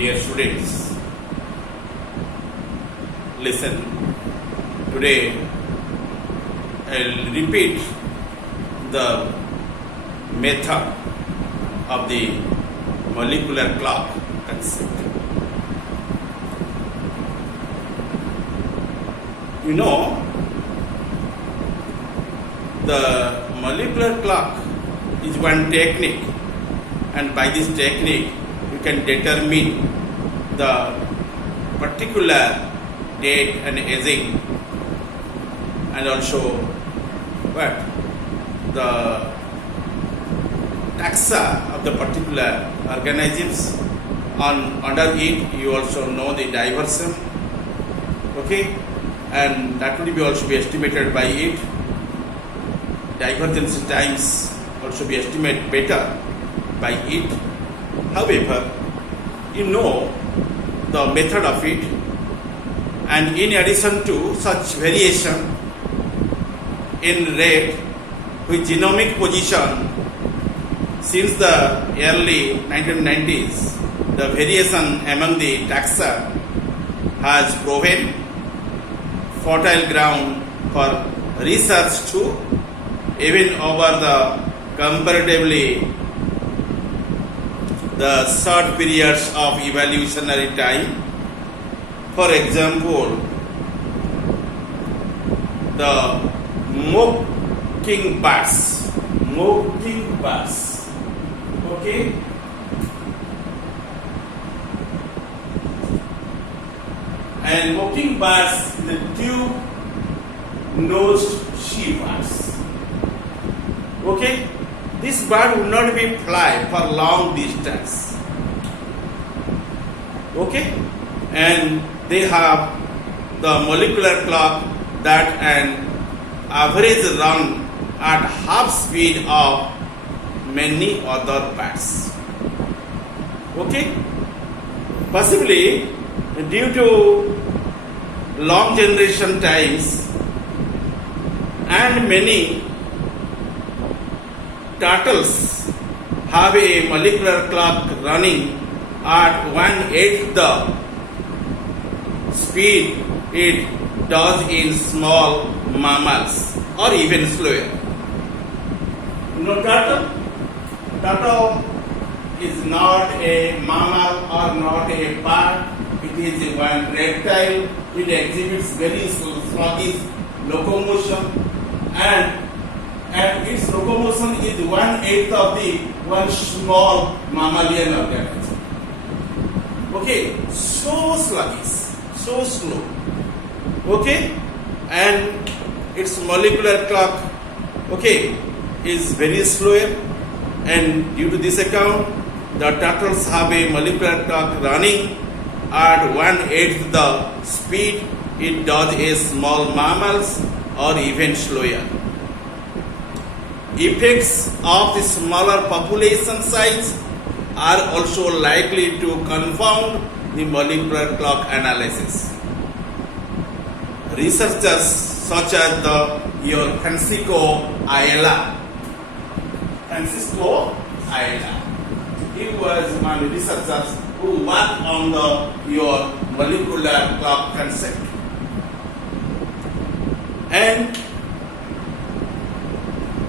Dear students, listen. Today I'll repeat the method of the molecular clock concept. You know, the molecular clock is one technique, and by this technique you can determine the particular date and aging, and also what the taxa of the particular organisms. Under it you also know the diversion, okay, and that will be also be estimated by it. Divergence times also be estimated better by it. However, you know the method of it, and in addition to such variation in rate with genomic position, since the early 1990s, the variation among the taxa has proven fertile ground for research too, even over the comparatively the short periods of evolutionary time. For example, the mockingbirds, okay, and mockingbirds, the tube-nosed she-birds, okay. This bird would not be fly for long distance, okay, and they have the molecular clock that an average run at half speed of many other birds, okay. Possibly due to long generation times and many turtles have a molecular clock running at 1/8 the speed it does in small mammals, or even slower. You know, turtle is not a mammal or not a bird. It is one reptile. It exhibits very sluggish locomotion, and its locomotion is 1/8 of the one small mammalian organism. Okay, so sluggish, so slow. Okay, and its molecular clock, okay, is very slow, and due to this account, the turtles have a molecular clock running at 1/8 the speed it does a small mammals, or even slower. Effects of the smaller population size are also likely to confound the molecular clock analysis. Researchers such as your Francisco Ayala, he was one researcher who worked on your molecular clock concept, and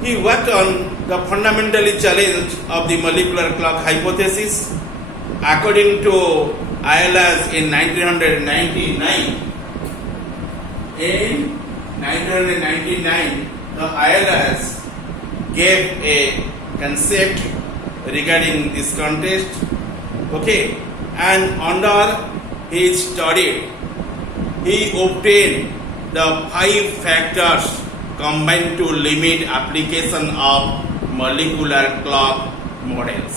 he worked on the fundamentally challenge of the molecular clock hypothesis. According to Ayala's in 1999, the Ayala's gave a concept regarding this contest, okay, and under his study, he obtained the 5 factors combined to limit application of molecular clock models.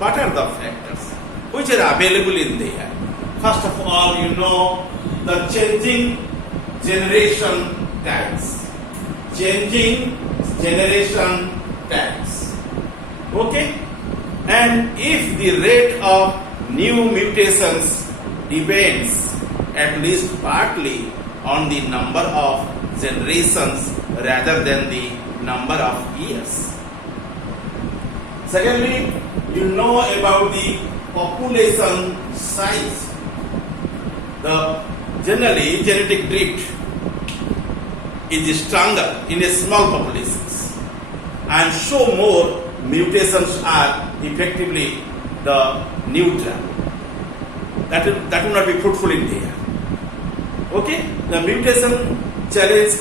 What are the factors which are available in there? First of all, you know the changing generation times. Okay, and if the rate of new mutations depends at least partly on the number of generations rather than the number of years. Secondly, you know about the population size. The generally genetic drift is stronger in a small populations and show more mutations are effectively the neutral. That will not be fruitful in there. Okay, the mutation challenge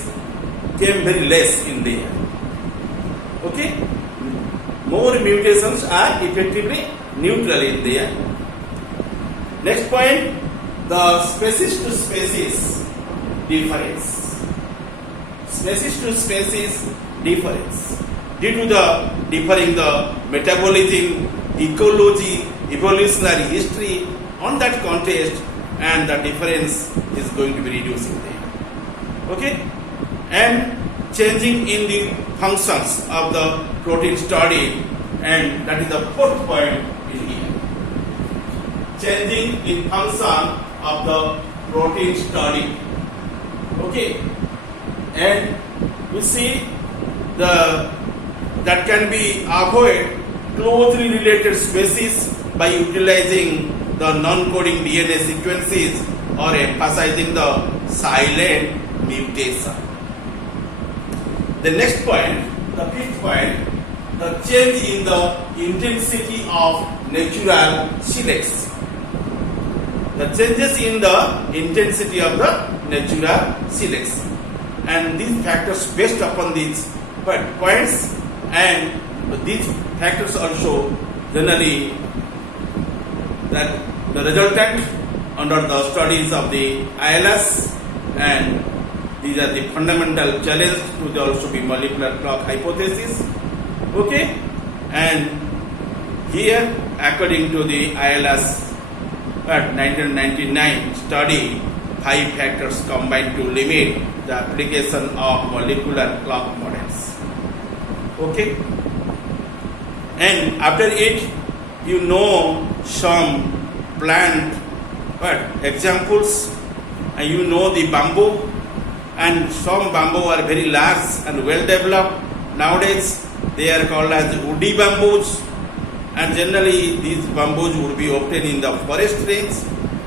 came very less in there. Okay, more mutations are effectively neutral in there. Next point, the species to species difference. Species to species difference due to the differing the metabolism, ecology, evolutionary history on that context, and the difference is going to be reducing there. Okay, and changing in the functions of the protein study, and that is the fourth point in here. Changing in function of the protein study. Okay, and you see that can be avoid closely related species by utilizing the non-coding DNA sequences or emphasizing the silent mutation. The next point, the fifth point, the change in the intensity of natural selects. The changes in the intensity of the natural selects, and these factors based upon these points, and these factors also generally that the resultant under the studies of the ILS, and these are the fundamental challenge to the also be molecular clock hypothesis. Okay, and here according to the ILS 1999 study, 5 factors combined to limit the application of molecular clock models. Okay, and after it you know some plant examples, and you know the bamboo, and some bamboo are very large and well developed. Nowadays they are called as woody bamboos, and generally these bamboos would be obtained in the forest range,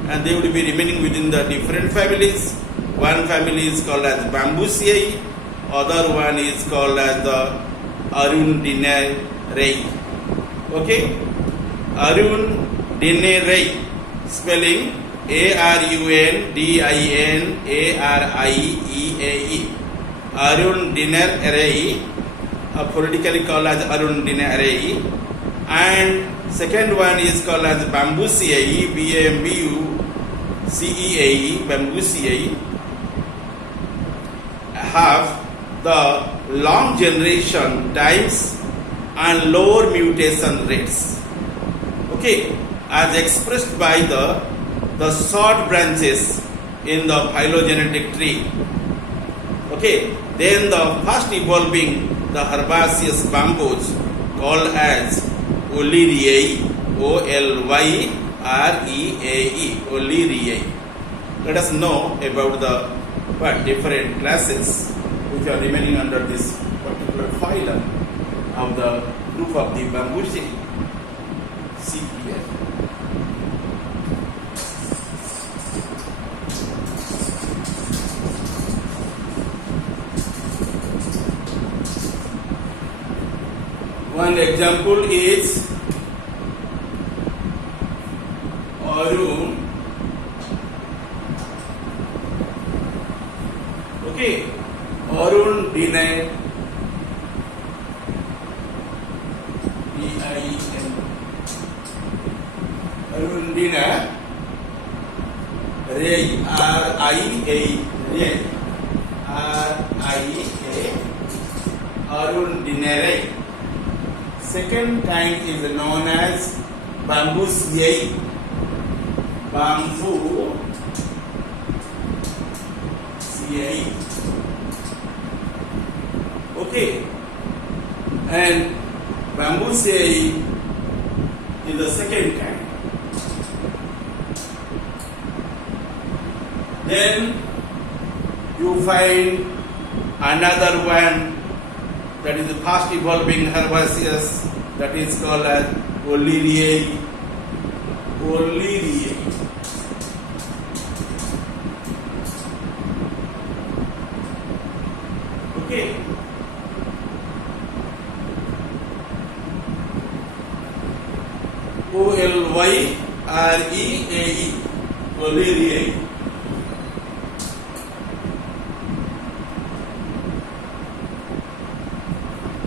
and they would be remaining within the different families. One family is called as Bambuaceae, other one is called as the Arundinariae. Okay, Arundinariae, spelling Arundinariae, Arundinariae, politically called as Arundinariae, and second one is called as Bambuaceae, Bambuaceae, Bambuaceae, have the long generation times and lower mutation rates. Okay, as expressed by the short branches in the phylogenetic tree. Okay, then the fast evolving the herbaceous bamboos called as Olerae, Olyereae, Olerae. Let us know about the different classes which are remaining under this particular phylum of the group of the Bambuaceae. See here. One example is Arun. Okay, Arundinariae, D-I-N, Arundinariae, R-I-A, Arundinariae. Second kind is known as Bambuaceae, Bambuaceae. Okay, and Bambuaceae is the second kind. Then you find another one that is the fast evolving herbaceous, that is called as Olerae. Oleriae. Okay. Olyereae. Oleriae.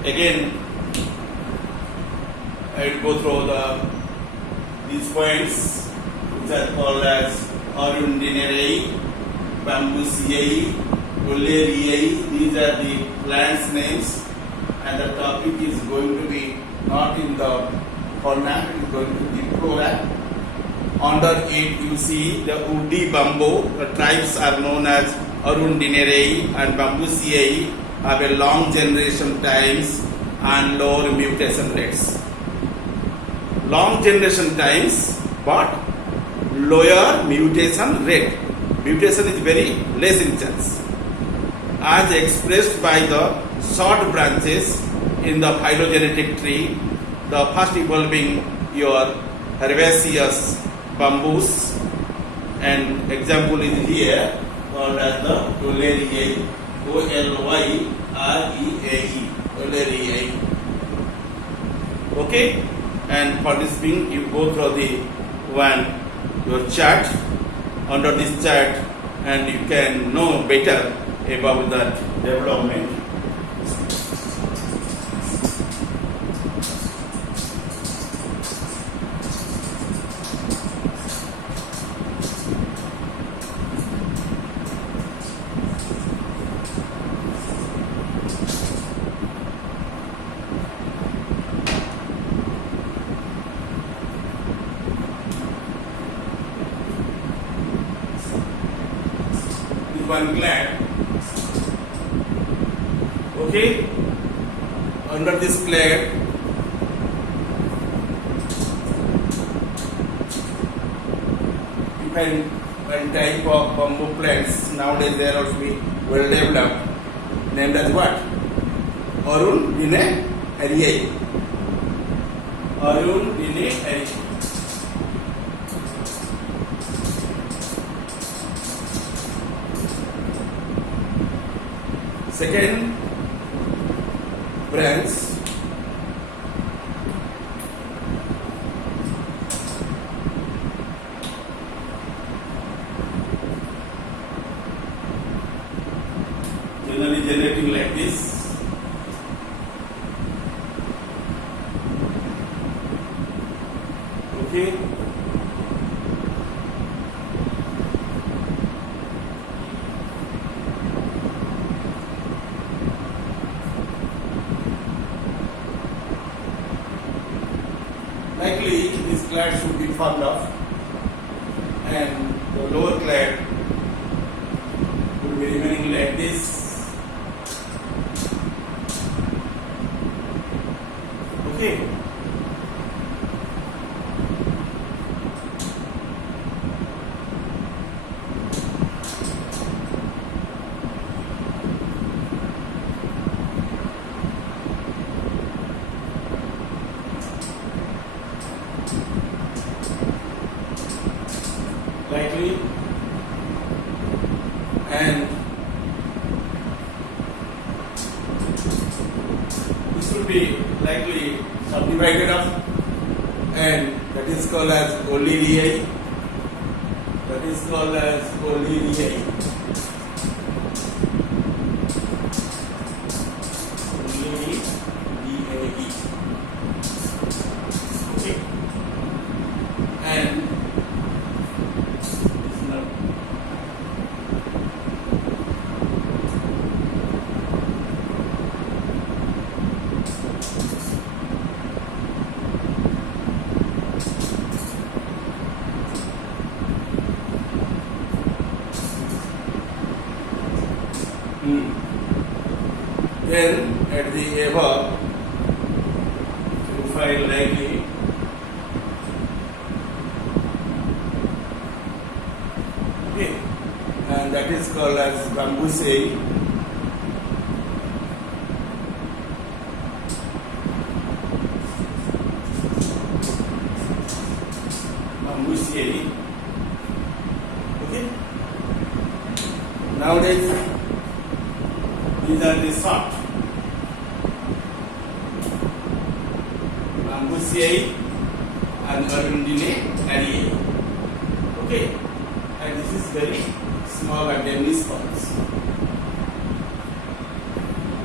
Again, I will go through these points, which are called as Untitled, Bambuceae, Oleriae. These are the plants names, and the topic is going to be not in the fauna, it is going to be flora. Under it, you see the woody bamboo. The tribes are known as Untitled and Bambuceae, have a long generation times and lower mutation rates. Long generation times, but lower mutation rate. Mutation is very less in chance, as expressed by the short branches in the phylogenetic tree, the first evolving your herbaceous bamboos, and example is here called as the Oleriae. Olyereae. Oleriae. Okay, and for this thing you go through the your chart. Under this chart, and you can know better about that development. One clade. Okay, under this clade, you find one type of bamboo plants. Nowadays they are also well developed, named as what? Untitled. Untitled. Second branch, generally generating like this. Okay. Likely this clade should be formed of, and the lower clade will be remaining like this. Okay. Likely, and this will be likely subdivided up, and that is called as Oleriae. That is called as Oleriae. Okay, and then at the above you find likely okay, and that is called as Bambuceae. bambuceae and arundinaceae. Okay, and this is very small and lemniscus.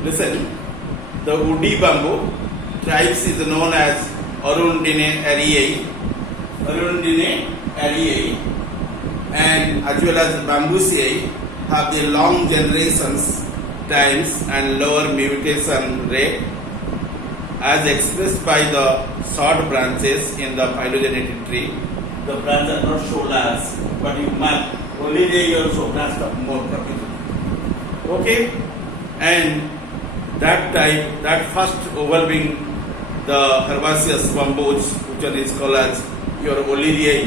Listen, the woody bamboo tribes is known as arundinaceae, and as well as bambuceae have the long generations times and lower mutation rate as expressed by the short branches in the phylogenetic tree. The branches are not so large, but you mark only they also branched up more rapidly. Okay, and that type, that first evolving the herbaceous bamboos, which is called as your Oleriae,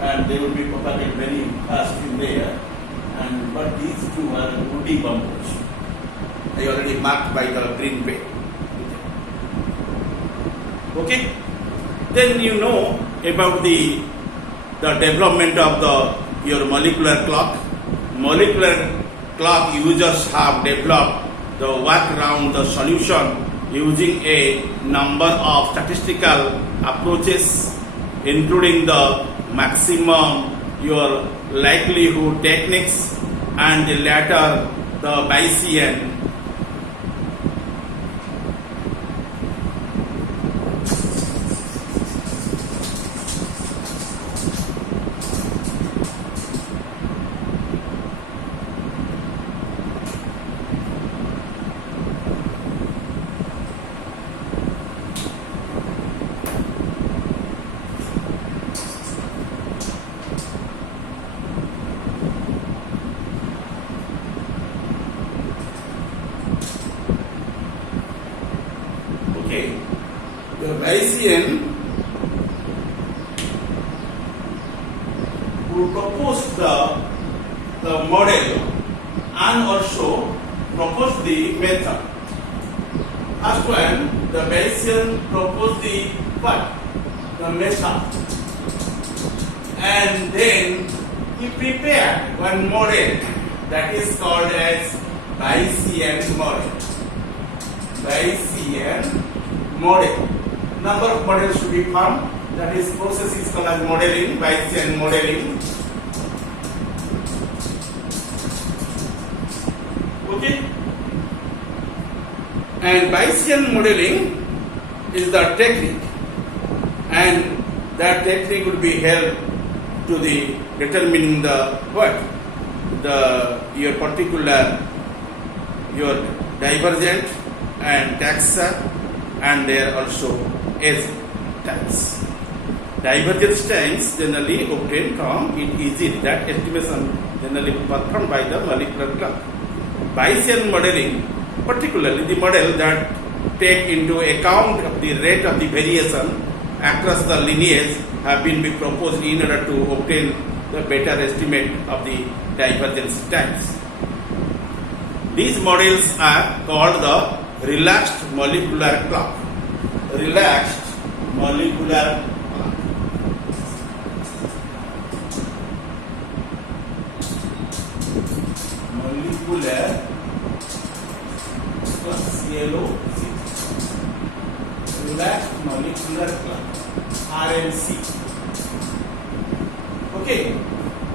and they will be propagated very fast in there. And but these two are woody bamboos. They already marked by the green paint. Okay, then you know about the development of your molecular clock. Molecular clock users have developed the workaround the solution using a number of statistical approaches, including the maximum your likelihood techniques and the latter the Bayesian. The Bayesian who proposed the model and also proposed the method. First one, the Bayesian proposed the what? The method. And then he prepared one model that is called as Bayesian model. Bayesian model. Number of models should be formed. That is process is called as modeling, Bayesian modeling. Okay. And Bayesian modeling is the technique, and that technique will be held to the determining the what your particular your divergent and taxa, and there also S times. Divergence times generally obtained from it easily. That estimation generally performed by the molecular clock. Bayesian modeling, particularly the model that take into account of the rate of the variation across the lineage, have been proposed in order to obtain the better estimate of the divergence times. These models are called the relaxed molecular clock. Relaxed molecular clock. Molecular clock. CLOC. Relaxed molecular clock. RMC. Okay.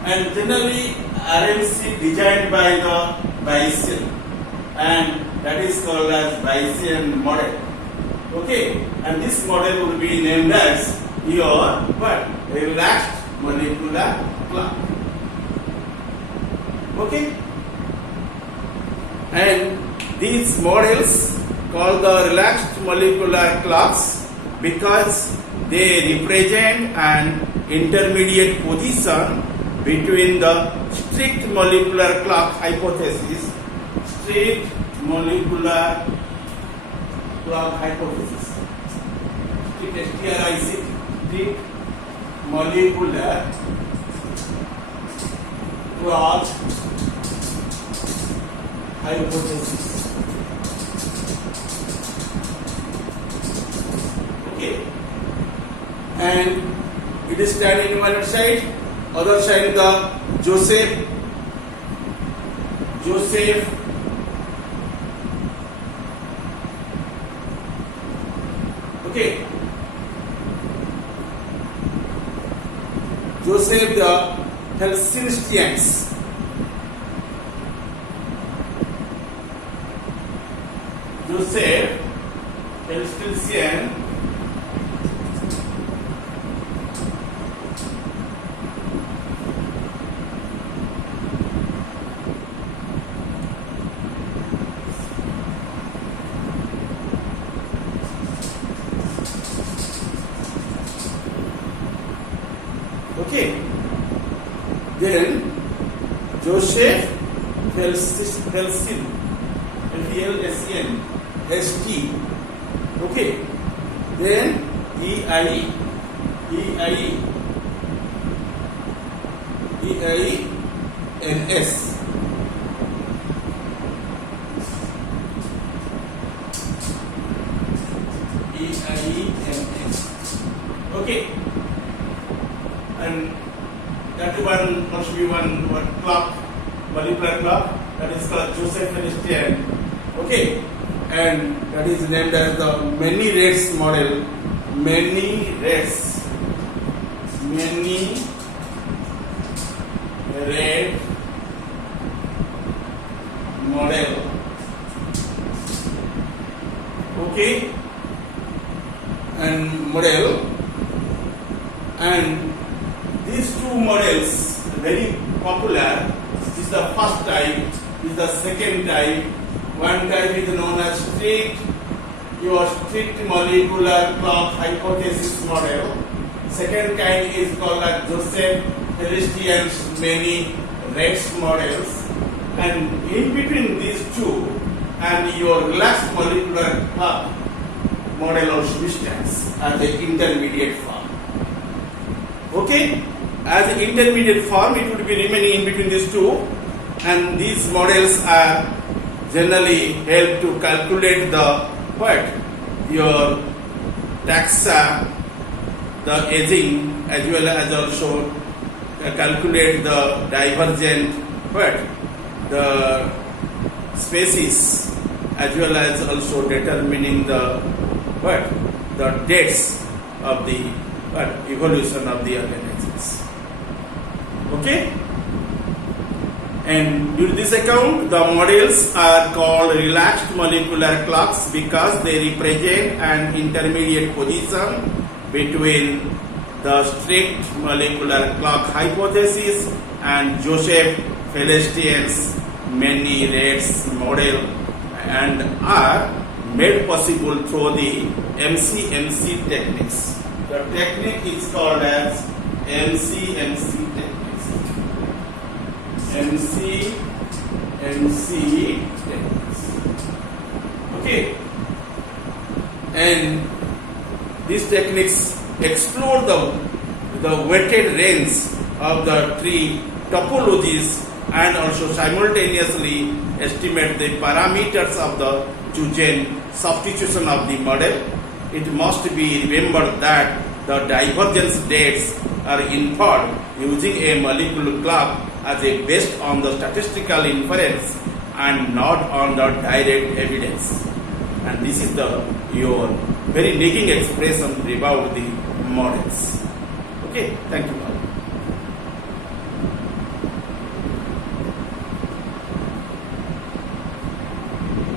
And generally RMC designed by the Bayesian, and that is called as Bayesian model. Okay, and this model will be named as your what? Relaxed molecular clock. Okay, and these models called the relaxed molecular clocks because they represent an intermediate position between the strict molecular clock hypothesis, strict molecular clock hypothesis, strict molecular clock hypothesis. Okay, and it is standing in one side, other side the Joseph. Okay, Joseph the Helsinstians. Joseph Helsinstian okay. Then Joseph Helsin ST. Okay. Then EINS. Okay. And that one must be one clock, molecular clock, that is called Joseph Helsinstian. Okay. And that is named as the many rates model. Many rate model. Okay. And model. And these two models very popular. This is the first type. This is the second type. One type is known as strict molecular clock hypothesis model. Second kind is called as Joseph Helsinstian's many rates models. And in between these two and your relaxed molecular clock model also stands as the intermediate form. Okay, as the intermediate form, it would be remaining in between these two, and these models are generally help to calculate your taxa, the aging, as well as also calculate the divergent the species, as well as also determining the dates of the evolution of the organisms. Okay. And due to this account, the models are called relaxed molecular clocks because they represent an intermediate position between the strict molecular clock hypothesis and Joseph Helsinstian's many rates model, and are made possible through the MCMC techniques. The technique is called as MCMC techniques. MCMC techniques. Okay. And these techniques explore the weighted range of the tree topologies and also simultaneously estimate the parameters of the chosen substitution of the model. It must be remembered that the divergence dates are inferred using a molecular clock as a based on the statistical inference and not on the direct evidence. And this is your very nagging expression about the models. Okay, thank you all.